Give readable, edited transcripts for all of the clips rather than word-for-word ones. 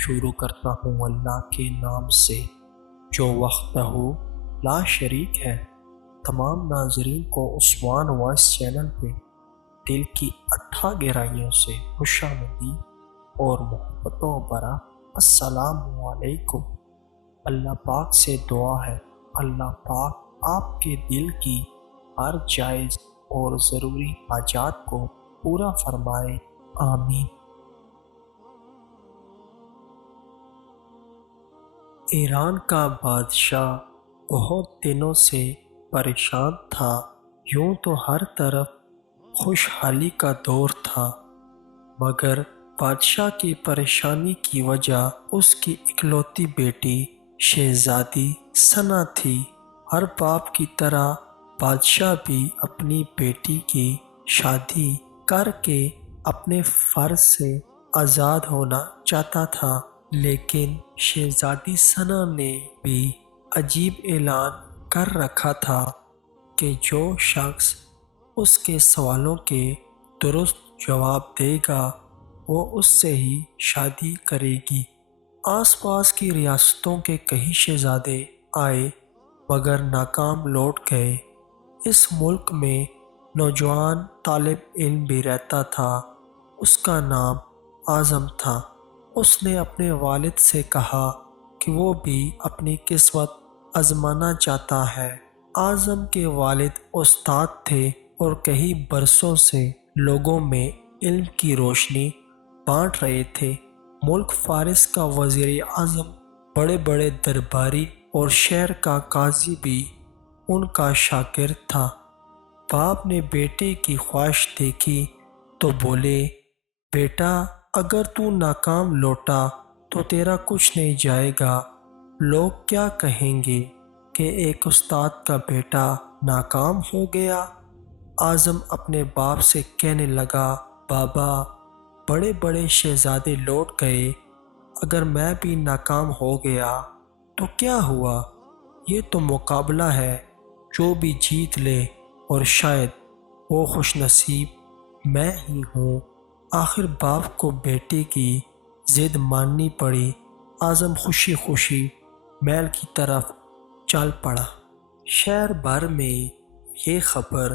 شروع کرتا ہوں اللہ کے نام سے جو وحدہ لا شریک ہے۔ تمام ناظرین کو عثمان وائس چینل پہ دل کی اٹھا گہرائیوں سے خوش آمدید اور محبتوں برا السلام علیکم۔ اللہ پاک سے دعا ہے اللہ پاک آپ کے دل کی ہر جائز اور ضروری حاجات کو پورا فرمائے، آمین۔ ایران کا بادشاہ بہت دنوں سے پریشان تھا، یوں تو ہر طرف خوشحالی کا دور تھا، مگر بادشاہ کی پریشانی کی وجہ اس کی اکلوتی بیٹی شہزادی ثنا تھی۔ ہر باپ کی طرح بادشاہ بھی اپنی بیٹی کی شادی کر کے اپنے فرض سے آزاد ہونا چاہتا تھا، لیکن شہزادی ثنا نے بھی عجیب اعلان کر رکھا تھا کہ جو شخص اس کے سوالوں کے درست جواب دے گا وہ اس سے ہی شادی کرے گی۔ آس پاس کی ریاستوں کے کئی شہزادے آئے مگر ناکام لوٹ گئے۔ اس ملک میں نوجوان طالب علم بھی رہتا تھا، اس کا نام اعظم تھا۔ اس نے اپنے والد سے کہا کہ وہ بھی اپنی قسمت آزمانا چاہتا ہے۔ اعظم کے والد استاد تھے اور کئی برسوں سے لوگوں میں علم کی روشنی بانٹ رہے تھے۔ ملک فارس کا وزیر اعظم، بڑے بڑے درباری اور شہر کا قاضی بھی ان کا شاگرد تھا۔ باپ نے بیٹے کی خواہش دیکھی تو بولے، بیٹا اگر تو ناکام لوٹا تو تیرا کچھ نہیں جائے گا، لوگ کیا کہیں گے کہ ایک استاد کا بیٹا ناکام ہو گیا۔ اعظم اپنے باپ سے کہنے لگا، بابا بڑے بڑے شہزادے لوٹ گئے، اگر میں بھی ناکام ہو گیا تو کیا ہوا، یہ تو مقابلہ ہے، جو بھی جیت لے اور شاید وہ خوش نصیب میں ہی ہوں۔ آخر باپ کو بیٹے کی ضد ماننی پڑی۔ اعظم خوشی خوشی محل کی طرف چل پڑا۔ شہر بھر میں یہ خبر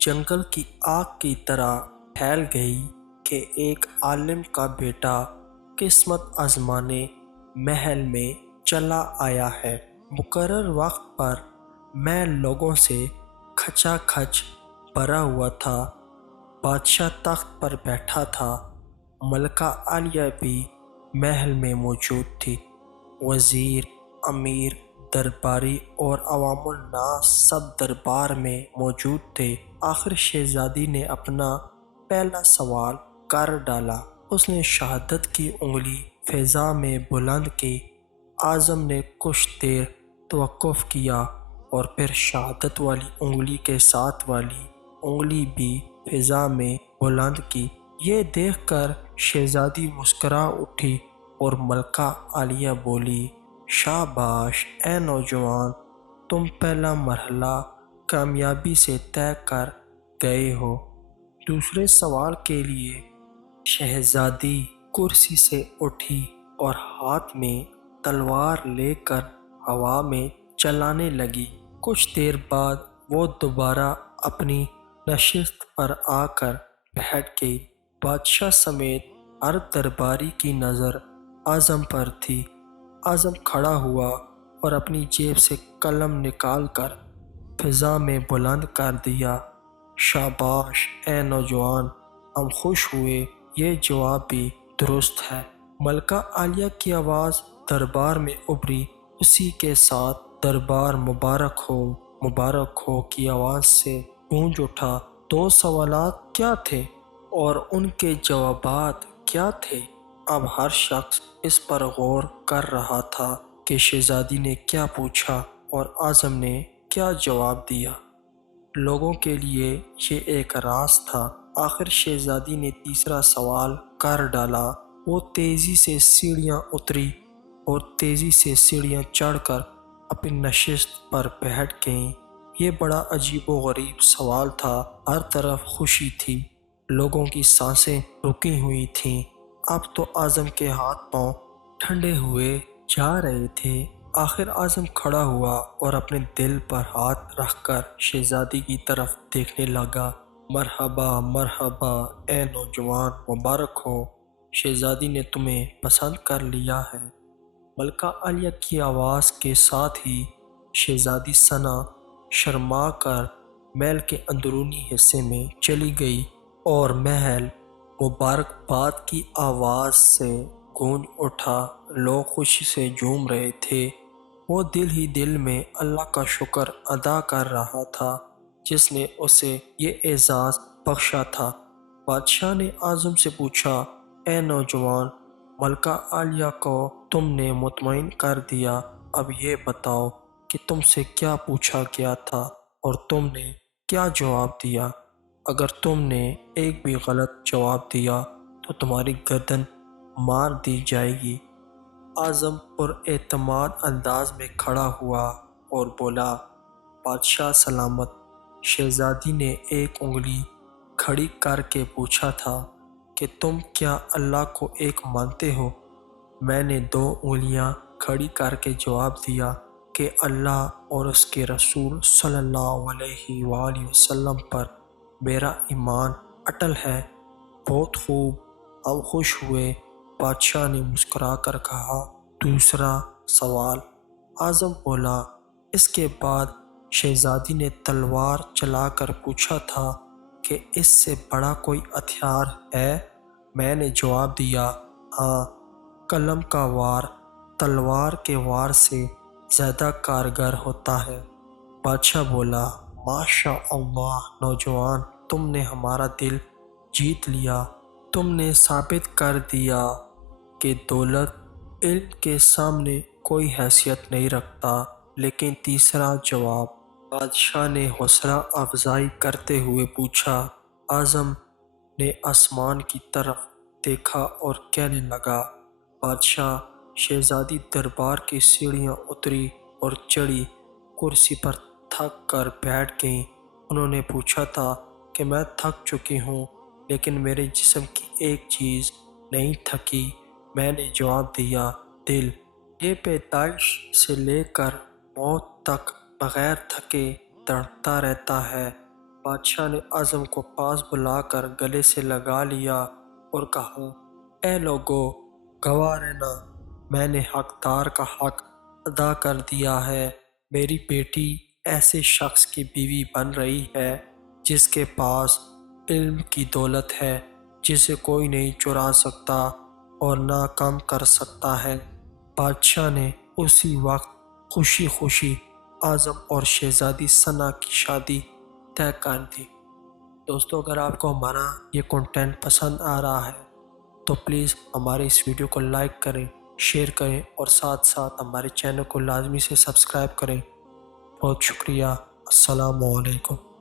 جنگل کی آگ کی طرح پھیل گئی کہ ایک عالم کا بیٹا قسمت آزمانے محل میں چلا آیا ہے۔ مقرر وقت پر محل لوگوں سے کھچا کھچ بھرا ہوا تھا۔ بادشاہ تخت پر بیٹھا تھا، ملکہ عالیہ بھی محل میں موجود تھی۔ وزیر، امیر، درباری اور عوام الناس سب دربار میں موجود تھے۔ آخر شہزادی نے اپنا پہلا سوال کر ڈالا۔ اس نے شہادت کی انگلی فضا میں بلند کی۔ اعظم نے کچھ دیر توقف کیا اور پھر شہادت والی انگلی کے ساتھ والی انگلی بھی فضا میں بلند کی۔ یہ دیکھ کر شہزادی مسکرا اٹھی اور ملکہ عالیہ بولی، شاباش اے نوجوان، تم پہلا مرحلہ کامیابی سے طے کر گئے ہو۔ دوسرے سوال کے لیے شہزادی کرسی سے اٹھی اور ہاتھ میں تلوار لے کر ہوا میں چلانے لگی۔ کچھ دیر بعد وہ دوبارہ اپنی نشست پر آ کر بیٹھ گئی۔ بادشاہ سمیت ہر درباری کی نظر اعظم پر تھی۔ اعظم کھڑا ہوا اور اپنی جیب سے قلم نکال کر فضا میں بلند کر دیا، شاباش اے نوجوان، ہم خوش ہوئے، یہ جواب بھی درست ہے۔ ملکہ عالیہ کی آواز دربار میں ابھری، اسی کے ساتھ دربار مبارک ہو کی آواز سے گونج اٹھا۔ دو سوالات کیا تھے اور ان کے جوابات کیا تھے؟ اب ہر شخص اس پر غور کر رہا تھا کہ شہزادی نے کیا پوچھا اور اعظم نے کیا جواب دیا۔ لوگوں کے لیے یہ ایک راز تھا۔ آخر شہزادی نے تیسرا سوال کر ڈالا۔ وہ تیزی سے سیڑھیاں اتری اور تیزی سے سیڑھیاں چڑھ کر اپنی نشست پر بیٹھ گئیں۔ یہ بڑا عجیب و غریب سوال تھا۔ ہر طرف خوشی تھی، لوگوں کی سانسیں رکی ہوئی تھیں۔ اب تو اعظم کے ہاتھ پاؤں ٹھنڈے ہوئے جا رہے تھے، آخر اعظم کھڑا ہوا اور اپنے دل پر ہاتھ رکھ کر شہزادی کی طرف دیکھنے لگا۔ مرحبا مرحبا اے نوجوان، مبارک ہو، شہزادی نے تمہیں پسند کر لیا ہے۔ ملکہ عالیہ کی آواز کے ساتھ ہی شہزادی ثنا شرما کر محل کے اندرونی حصے میں چلی گئی اور محل مبارکباد کی آواز سے گونج اٹھا۔ لوگ خوشی سے جھوم رہے تھے۔ وہ دل ہی دل میں اللہ کا شکر ادا کر رہا تھا جس نے اسے یہ اعزاز بخشا تھا۔ بادشاہ نے اعظم سے پوچھا، اے نوجوان، ملکہ عالیہ کو تم نے مطمئن کر دیا، اب یہ بتاؤ کہ تم سے کیا پوچھا گیا تھا اور تم نے کیا جواب دیا؟ اگر تم نے ایک بھی غلط جواب دیا تو تمہاری گردن مار دی جائے گی۔ اعظم پر اعتماد انداز میں کھڑا ہوا اور بولا، بادشاہ سلامت۔ شہزادی نے ایک انگلی کھڑی کر کے پوچھا تھا کہ تم کیا اللہ کو ایک مانتے ہو؟ میں نے 2 انگلیاں کھڑی کر کے جواب دیا کہ اللہ اور اس کے رسول صلی اللہ علیہ وآلہ وسلم پر میرا ایمان اٹل ہے۔ بہت خوب، ہم خوش ہوئے، بادشاہ نے مسکرا کر کہا۔ دوسرا سوال، اعظم بولا۔ اس کے بعد شہزادی نے تلوار چلا کر پوچھا تھا کہ اس سے بڑا کوئی ہتھیار ہے؟ میں نے جواب دیا، ہاں، قلم کا وار تلوار کے وار سے زیادہ کارگر ہوتا ہے۔ بادشاہ بولا، ماشاء اللہ نوجوان، تم نے ہمارا دل جیت لیا۔ تم نے ثابت کر دیا کہ دولت علم کے سامنے کوئی حیثیت نہیں رکھتا۔ لیکن تیسرا جواب، بادشاہ نے حوصلہ افزائی کرتے ہوئے پوچھا۔ اعظم نے آسمان کی طرف دیکھا اور کہنے لگا، بادشاہ، شہزادی دربار کی سیڑھیاں اتری اور چڑھی، کرسی پر تھک کر بیٹھ گئیں۔ انہوں نے پوچھا تھا کہ میں تھک چکی ہوں لیکن میرے جسم کی ایک چیز نہیں تھکی۔ میں نے جواب دیا، دل۔ یہ پیدائش سے لے کر موت تک بغیر تھکے دھڑکتا رہتا ہے۔ بادشاہ نے اعظم کو پاس بلا کر گلے سے لگا لیا اور کہا، اے لوگو، گواہ رہنا، میں نے حقدار کا حق ادا کر دیا ہے۔ میری بیٹی ایسے شخص کی بیوی بن رہی ہے جس کے پاس علم کی دولت ہے جسے کوئی نہیں چرا سکتا اور نہ کم کر سکتا ہے۔ بادشاہ نے اسی وقت خوشی خوشی اعظم اور شہزادی ثنا کی شادی طے کر دی۔ دوستو، اگر آپ کو ہمارا یہ کنٹینٹ پسند آ رہا ہے تو پلیز ہمارے اس ویڈیو کو لائک کریں، شیئر کریں اور ساتھ ساتھ ہمارے چینل کو لازمی سے سبسکرائب کریں۔ بہت شکریہ۔ السلام علیکم۔